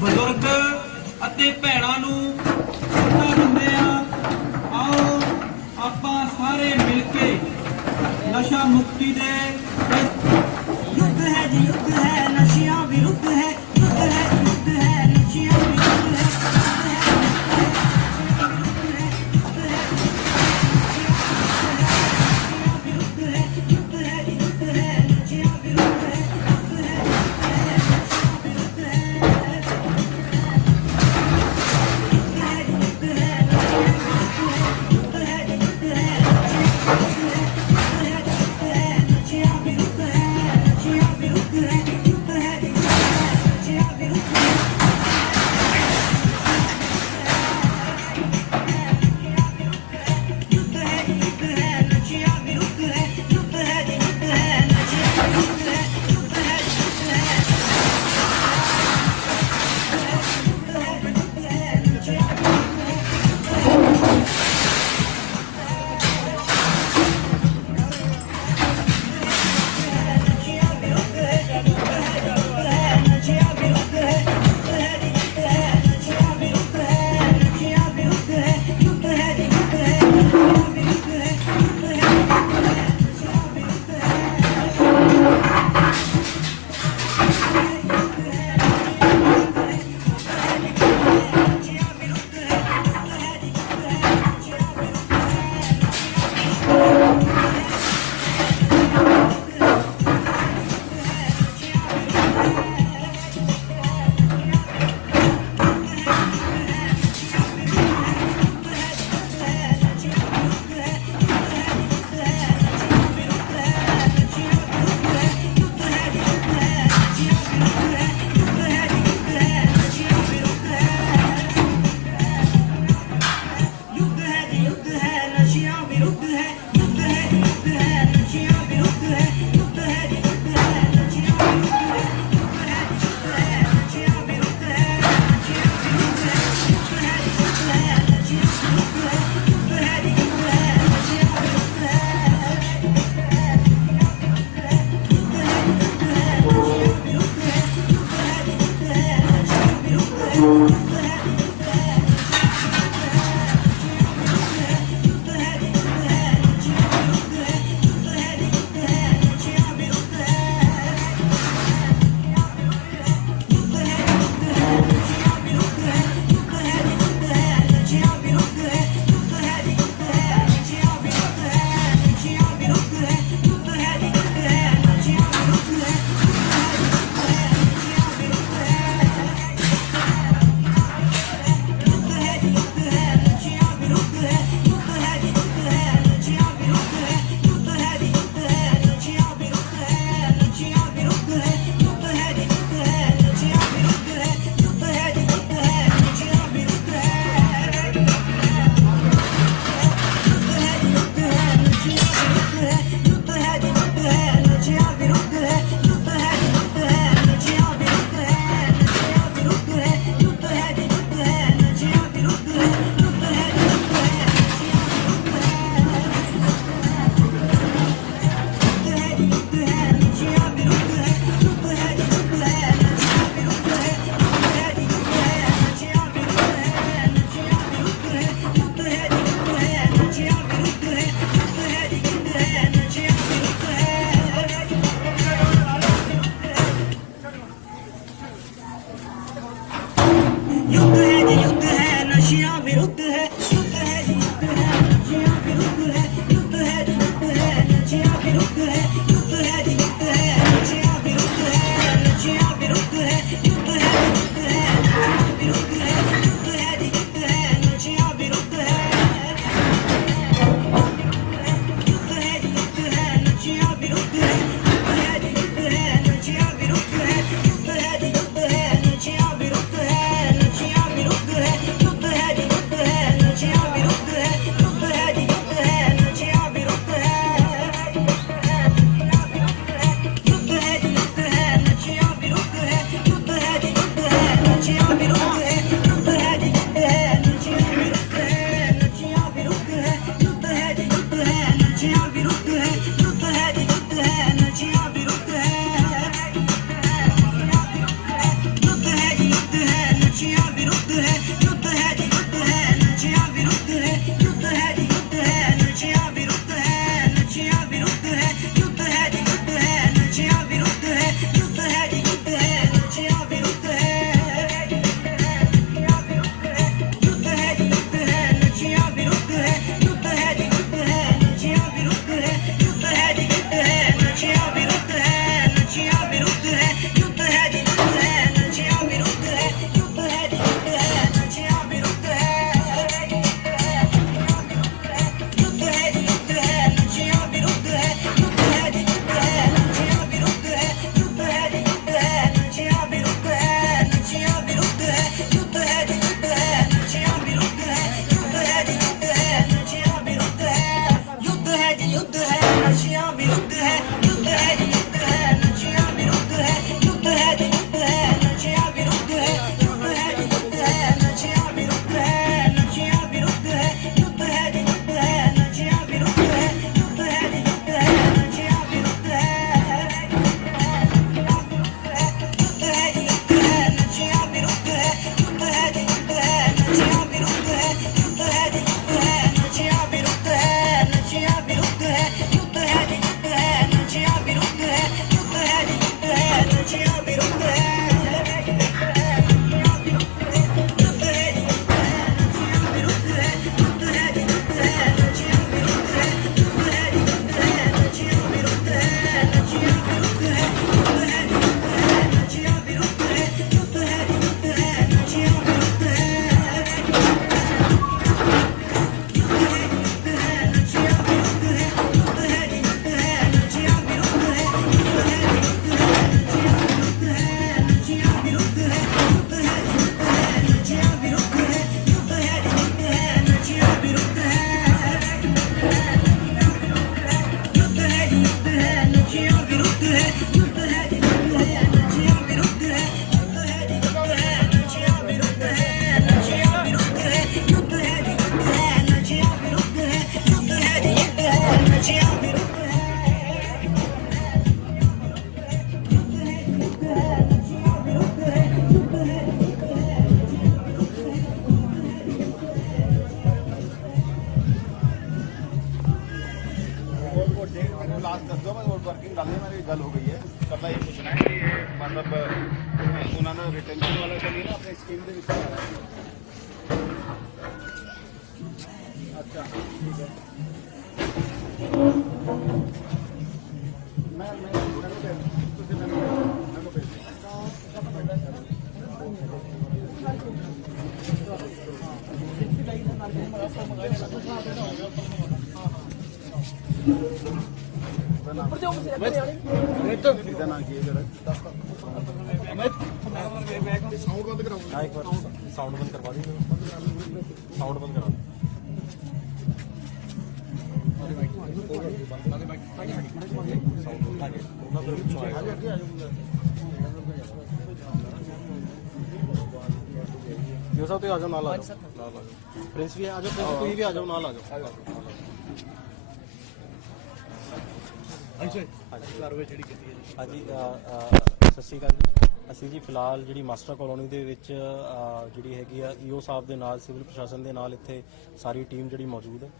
ਬਜ਼ੁਰਗ ਅਤੇ ਭੈਣਾਂ ਨੂੰ ਸੱਦਾ ਦਿੰਦੇ ਆ ਆਓ, ਆਪਾਂ ਸਾਰੇ ਮਿਲ ਕੇ ਨਸ਼ਾ ਮੁਕਤੀ ਦੇ ਯੁੱਧ ਹੈ ਜੀ, ਯੁੱਧ ਹੈ ਨਸ਼ਾ। Asia, ਚੱਲੀ ਨਾ ਆਪਣੇ ਸਕੀਮ ਦੇ ਵਿੱਚ ਅੱਛਾ ਠੀਕ ਹੈ ਮੈਂ ਮੈਂ ਮੈਨੂੰ ਭੇਜ ਤੁਸੀਂ ਮੈਨੂੰ ਮੈਨੂੰ ਭੇਜ ਦਿਓ। ਇਹਦਾ ਨਾਂ ਕੀ ਹੈ ਜਿਹੜਾ ਸਾਊਂਡ ਬੰਦ ਕਰਾਓ हाँ एक बार साउंड बंद करवा दीजिए साउंड बंद करा यो साहब तो आ जाओ नाल आ जाओ नाल आ जाओ प्रिंस भी आ जाओ प्रिंस कोई भी आ जाओ नाल आ जाओ ਹਾਂਜੀ ਅ, ਅ, ਸਤਿ ਸ਼੍ਰੀ ਅਕਾਲ ਜੀ ਅਸੀਂ ਜੀ ਫਿਲਹਾਲ ਜਿਹੜੀ ਮਾਸਟਰ ਕਲੋਨੀ ਦੇ ਵਿੱਚ ਅ, ਜਿਹੜੀ ਹੈਗੀ ਆ ਈਓ ਸਾਹਿਬ ਦੇ ਨਾਲ ਸਿਵਲ ਪ੍ਰਸ਼ਾਸਨ ਦੇ ਨਾਲ ਇੱਥੇ ਸਾਰੀ ਟੀਮ ਜਿਹੜੀ ਮੌਜੂਦ ਹੈ।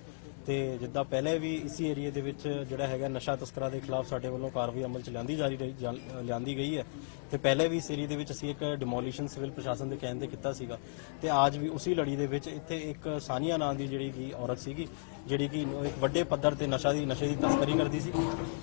ਤੇ ਜਿੱਦਾਂ ਪਹਿਲੇ ਵੀ ਇਸੀ ਏਰੀਆ ਦੇ ਵਿੱਚ ਜਿਹੜਾ ਹੈਗਾ ਨਸ਼ਾ ਤਸਕਰਾਂ ਦੇ ਖਿਲਾਫ ਸਾਡੇ ਵੱਲੋਂ ਕਾਰਵਾਈ ਅਮਲ ਚ ਲਿਆਂਦੀ ਜਾ ਰਹੀ ਜਾਂ- ਲਿਆਂਦੀ ਗਈ ਹੈ। ਤੇ ਪਹਿਲੇ ਵੀ ਇਸ ਏਰੀਆ ਦੇ ਵਿੱਚ ਅਸੀਂ ਇੱਕ ਡਿਮੋਲੀਸ਼ਨ ਸਿਵਲ ਪ੍ਰਸ਼ਾਸਨ ਦੇ ਕਹਿਣ ਤੇ ਕੀਤਾ ਸੀਗਾ। ਤੇ ਅੱਜ ਵੀ ਉਸੇ ਲੜੀ ਦੇ ਵਿੱਚ ਇੱਥੇ ਇੱਕ ਸਾਨੀਆ ਨਾਂ ਦੀ ਜਿਹੜੀ ਕਿ ਔਰਤ ਸੀਗੀ ਜਿਹੜੀ ਕਿ ਇੱਕ ਵੱਡੇ ਪੱਧਰ ਤੇ ਨਸ਼ਾ ਦੀ ਨਸ਼ੇ ਦੀ ਤਸਕਰੀ ਕਰਦੀ ਸੀ।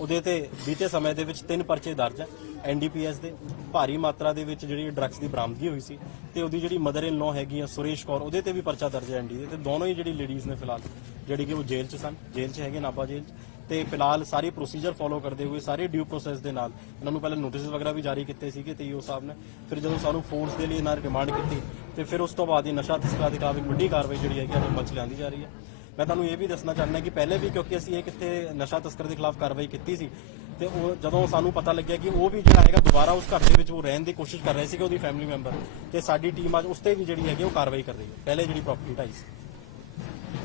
ਉਹਦੇ ਤੇ ਬੀਤੇ ਸਮੇਂ ਦੇ ਵਿੱਚ ਤਿੰਨ ਪਰਚੇ ਦਰਜ ਹੈ। ਐਨਡੀਪੀਐਸ ਦੇ ਭਾਰੀ ਮਾਤਰਾ ਦੇ ਵਿੱਚ ਜਿਹੜੀ ਡਰੱਗਸ ਦੀ ਬਰਾਮਦਗੀ ਹੋਈ ਸੀ ਤੇ ਉਹਦੀ ਜਿਹੜੀ ਮਦਰ ਇਨ ਲੋ ਹੈਗੀ ਆ ਸੁਰੇਸ਼ ਕੌਰ, ਉਹਦੇ ਤੇ ਵੀ ਪਰਚਾ ਦਰਜ ਹੈ ਐਨਡੀ ਦੇ ਤੇ ਦੋਨੋਂ ਹੀ ਜਿਹੜੀ ਲੇਡੀਜ਼ ਨੇ ਫਿਲਹਾਲ, ਜਿਹੜੀ ਕਿ ਉਹ ਜੇਲ੍ਹ 'ਚ ਸਨ, ਜੇਲ੍ਹ 'ਚ ਹੈਗੇ ਨਾਭਾ ਜੇਲ੍ਹ 'ਚ ਤੇ ਫਿਲਹਾਲ ਸਾਰੀ ਪ੍ਰੋਸੀਜਰ ਫੋਲੋ ਕਰਦੇ ਹੋਏ, ਸਾਰੇ ਡਿਊ ਪ੍ਰੋਸੈਸ ਦੇ ਨਾਲ ਇਹਨਾਂ ਨੂੰ ਪਹਿਲਾਂ ਨੋਟਿਸ ਵਗੈਰਾ ਵੀ ਜਾਰੀ ਕੀਤੇ ਸੀਗੇ ਤੇ ਈਓ ਸਾਹਿਬ ਨੇ, ਫਿਰ ਜਦੋਂ ਸਾਨੂੰ ਫੋਰਸ ਦੇ ਲਈ ਇਹਨਾਂ ਨੇ ਡਿਮਾਂਡ ਕੀਤੀ ਤੇ ਫਿਰ ਉਸ ਤੋਂ ਬਾਅਦ ਇਹ ਨਸ਼ਾ ਤਸਕਰਾਂ ਦੇ ਖਿਲਾਫ ਇੱਕ ਵੱਡੀ ਕਾਰਵਾਈ ਜਿਹੜੀ ਹੈਗੀ ਉਹ ਅਮਲ 'ਚ ਲਿਆਂਦੀ ਜਾ ਰਹੀ ਹੈ। ਮੈਂ ਤੁਹਾਨੂੰ ਇਹ ਵੀ ਦੱਸਣਾ ਚਾਹੁੰਦਾ ਕਿ ਪਹਿਲੇ ਵੀ ਕਿਉਂਕਿ ਅਸੀਂ ਇਹ ਕਿਤੇ ਨਸ਼ਾ ਤਸਕਰ ਦੇ ਖਿਲਾਫ ਕਾਰਵਾਈ ਕੀਤੀ ਸੀ ਤੇ ਉਹ ਜਦੋਂ ਸਾਨੂੰ ਪਤਾ ਲੱਗਿਆ ਕਿ ਉਹ ਵੀ ਜਿਹੜਾ ਹੈਗਾ ਦੁਬਾਰਾ ਉਸ ਘਰ ਦੇ ਵਿੱਚ ਉਹ ਰਹਿਣ ਦੀ ਕੋਸ਼ਿਸ਼ ਕਰ ਰਹੇ ਸੀ ਕਿ ਉਹਦੀ ਫੈਮਿਲੀ ਮੈਂਬਰ ਤੇ ਸਾਡੀ ਟੀਮ ਅੱਜ ਉਸ ਤੇ ਵੀ ਜਿਹੜੀ ਹੈਗੀ ਉਹ ਕਾਰਵਾਈ ਕਰ ਰਹੀ ਹੈ। ਪਹਿਲੇ ਜਿਹੜੀ ਪ੍ਰਾਪਰਟੀ ਢਾਈ ਸੀ।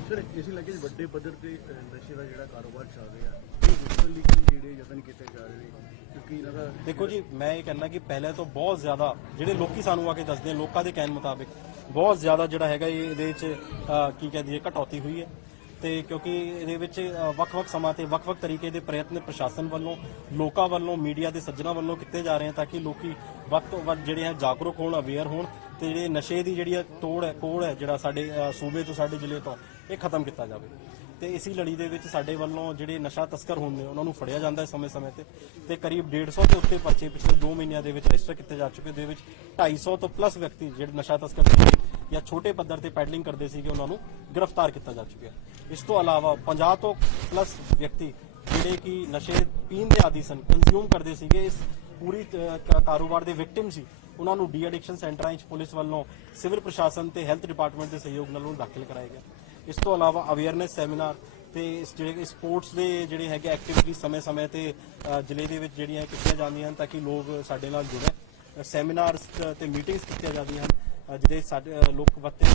ਸਰ ਇਸੇ ਲੱਗੇ ਵੱਡੇ ਪੱਧਰ ਤੇ ਨਸ਼ੇ ਦਾ ਜਿਹੜਾ ਕਾਰੋਬਾਰ ਚੱਲ ਰਿਹਾ ਜਿਹੜੇ ਯਤਨ ਕੀਤੇ ਜਾ ਰਹੇ ਨੇ? ਕਿਉਂਕਿ ਇਹਨਾਂ ਦਾ ਦੇਖੋ ਜੀ ਮੈਂ ਇਹ ਕਹਿੰਦਾ ਕਿ ਪਹਿਲੇ ਤੋਂ ਬਹੁਤ ਜ਼ਿਆਦਾ ਜਿਹੜੇ ਲੋਕੀ ਸਾਨੂੰ ਆ ਕੇ ਦੱਸਦੇ ਲੋਕਾਂ ਦੇ ਕਹਿਣ ਮੁਤਾਬਿਕ ਬਹੁਤ ਜ਼ਿਆਦਾ ਜਿਹੜਾ ਹੈਗਾ ਇਹ ਇਹਦੇ ਵਿੱਚ ਕੀ ਕਹਿੰਦੀ ਹੈ ਕਟੌਤੀ ਹੋਈ ਹੈ। ਤੇ ਕਿਉਂਕਿ ਇਹਦੇ ਵਿੱਚ ਵੱਖ-ਵੱਖ ਸਮਾਂ ਤੇ ਵੱਖ-ਵੱਖ ਤਰੀਕੇ ਦੇ ਪ੍ਰਯਤਨ ਪ੍ਰਸ਼ਾਸਨ ਵੱਲੋਂ, ਲੋਕਾਂ ਵੱਲੋਂ, ਮੀਡੀਆ ਦੇ ਸੱਜਣਾ ਵੱਲੋਂ ਕੀਤੇ ਜਾ ਰਹੇ ਹਨ ਤਾਂ ਕਿ ਲੋਕੀ ਵੱਧ ਤੋਂ ਵੱਧ ਜਿਹੜੇ ਹੈ ਜਾਗਰੂਕ ਹੋਣ ਅਵੇਅਰ ਹੋਣ ਤੇ ਜਿਹੜੇ ਨਸ਼ੇ ਦੀ ਜਿਹੜੀ ਹੈ ਤੋੜ ਹੈ, ਕੋੜ ਹੈ ਜਿਹੜਾ ਸਾਡੇ ਸੂਬੇ ਤੋਂ, ਸਾਡੇ ਜ਼ਿਲ੍ਹੇ ਤੋਂ, ਇਹ ਖਤਮ ਕੀਤਾ ਜਾਵੇ। ਤੇ ਇਸੀ ਲੜੀ ਦੇ ਵਿੱਚ ਸਾਡੇ ਵੱਲੋਂ ਜਿਹੜੇ ਨਸ਼ਾ ਤਸਕਰ ਹੁੰਦੇ ਉਹਨਾਂ ਨੂੰ ਫੜਿਆ ਜਾਂਦਾ ਹੈ ਸਮੇਂ-ਸਮੇਂ ਤੇ। ਤੇ ਕਰੀਬ 150 ਦੇ ਉੱਤੇ ਪਰਚੇ ਪਿਛਲੇ 2 ਮਹੀਨਿਆਂ ਦੇ ਵਿੱਚ ਰਜਿਸਟਰ ਕੀਤੇ ਜਾ ਚੁੱਕੇ, ਦੇ ਵਿੱਚ 250 ਤੋਂ ਪਲੱਸ ਵਿਅਕਤੀ ਜਿਹੜੇ ਨਸ਼ਾ ਤਸਕਰ ਜਾਂ ਛੋਟੇ ਪੱਧਰ ਤੇ ਪੈਡਲਿੰਗ ਕਰਦੇ ਸੀਗੇ ਉਹਨਾਂ ਨੂੰ, ਗ੍ਰਿਫਤਾਰ ਕੀਤਾ ਜਾ ਚੁੱਕਿਆ। ਇਸ ਤੋਂ ਇਲਾਵਾ 50 ਤੋਂ ਪਲੱਸ ਵਿਅਕਤੀ ਜਿਹੜੇ ਕਿ ਨਸ਼ੇ ਪੀਣ ਦੇ ਆਦੀ ਸਨ ਕੰਜ਼ਿਊਮ ਕਰਦੇ ਸੀਗੇ, ਇਸ ਪੂਰੀ ਕਾਰੋਬਾਰ ਦੇ ਵਿਕਟਿਮ ਸੀ। ਉਹਨਾਂ ਨੂੰ ਡੀ ਐਡਿਕਸ਼ਨ ਸੈਂਟਰਾਂ 'ਚ ਪੁਲਿਸ ਵੱਲੋਂ ਸਿਵਲ ਪ੍ਰਸ਼ਾਸਨ ਤੇ ਹੈਲਥ ਡਿਪਾਰਟਮੈਂਟ ਦੇ ਸਹਿਯੋਗ ਨਾਲ ਉਹਨੂੰ ਦਾਖਲ ਕਰਾਇਆ ਗਿਆ। ਇਸ ਤੋਂ ਇਲਾਵਾ ਅਵੇਅਰਨੈਸ ਸੈਮੀਨਾਰ ਤੇ ਇਸ ਜਿਹੜੇ ਸਪੋਰਟਸ ਦੇ ਜਿਹੜੇ ਹੈਗੇ ਐਕਟੀਵਿਟੀ ਸਮੇਂ-ਸਮੇਂ ਤੇ ਜ਼ਿਲ੍ਹੇ ਦੇ ਵਿੱਚ ਜਿਹੜੀਆਂ ਕੀਤੀਆਂ ਜਾਂਦੀਆਂ ਹਨ ਤਾਂ ਕਿ ਲੋਕ ਸਾਡੇ ਨਾਲ ਜੁੜੇ ਸੈਮੀਨਾਰਸ ਤੇ ਮੀਟਿੰਗਸ ਕੀਤੀਆਂ ਜਾਂਦੀਆਂ ਹਨ। ਜਿਹਦੇ ਸਾਡੇ ਲੋਕ ਵੱਤੇ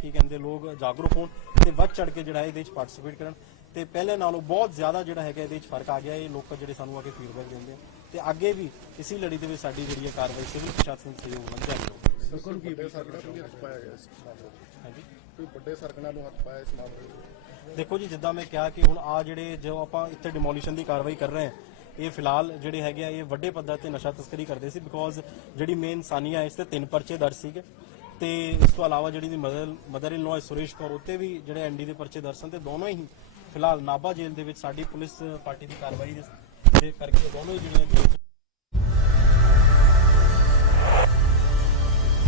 ਕੀ ਕਹਿੰਦੇ ਲੋਕ ਜਾਗਰੂਕ ਹੋਣ ਤੇ ਵੱਧ ਚੜ ਕੇ ਜਿਹੜਾ ਇਹਦੇ ਵਿੱਚ ਪਾਰਟਿਸਿਪੇਟ ਕਰਨ। ਤੇ ਪਹਿਲੇ ਨਾਲੋਂ ਬਹੁਤ ਜ਼ਿਆਦਾ ਜਿਹੜਾ ਹੈਗਾ ਇਹਦੇ ਵਿੱਚ ਫ਼ਰਕ ਆ ਗਿਆ ਇਹ ਲੋਕ ਜਿਹੜੇ ਸਾਨੂੰ ਆ ਕੇ ਫੀਡਬੈਕ ਦਿੰਦੇ ਆ। ਤੇ ਅੱਗੇ ਵੀ ਇਸੇ ਲੜੀ ਦੇ ਵਿੱਚ ਸਾਡੀ ਜਿਹੜੀ ਕਾਰਵਾਈ ਸਿਵਲ ਪ੍ਰਸ਼ਾਸਨ ਸਹਿਯੋਗ ਨਾਲ ਜਾਰੀ ਰਹੇਗੀ ਸਰਕਾਰ ਕੀ ਸਰਕਣਾ ਨੂੰ ਹੱਥ ਪਾਇਆ ਗਿਆ ਇਸ ਮਾਮਲੇ? ਹਾਂਜੀ। ਕੋਈ ਵੱਡੇ ਸਰਕਣਾ ਨੂੰ ਹੱਥ ਪਾਇਆ ਇਸ ਮਾਮਲੇ? ਦੇਖੋ ਜੀ ਜਿੱਦਾਂ ਮੈਂ ਕਿਹਾ ਕਿ ਹੁਣ ਆ ਜਿਹੜੇ ਜੋ ਆਪਾਂ ਇੱਥੇ ਡਿਮੋਲੀਸ਼ਨ ਦੀ ਕਾਰਵਾਈ ਕਰ ਰਹੇ ਹਾਂ ਇਹ ਫਿਲਹਾਲ ਜਿਹੜੇ ਹੈਗੇ ਆ ਇਹ ਵੱਡੇ ਪੱਧਰ ਤੇ ਨਸ਼ਾ ਤਸਕਰੀ ਕਰਦੇ ਸੀ ਬਿਕੋਜ਼ ਜਿਹੜੀ ਮੇਨ ਸਾਨੀਆ ਇਸ ਤੇ ਤਿੰਨ ਪਰਚੇ ਦਰਜ ਸੀਗੇ। ਤੇ ਇਸ ਤੋਂ ਇਲਾਵਾ ਜਿਹੜੀ ਦੀ mother mother in law Suresh Kaur, ਉੱਤੇ ਵੀ ਜਿਹੜੇ ਐਨਡੀ ਦੇ ਪਰਚੇ ਦਰਸਨ ਤੇ ਦੋਨੋਂ ਹੀ ਫਿਲਹਾਲ ਨਾਭਾ ਜੇਲ੍ਹ ਦੇ ਵਿੱਚ ਸਾਡੀ ਪੁਲਿਸ ਪਾਰਟੀ ਦੀ ਕਾਰਵਾਈ ਦੇ ਦੇ ਕਰਕੇ ਦੋਨੋਂ ਹੀ ਜਿਹੜੀਆਂ ਜੇਲ੍ਹ 'ਚ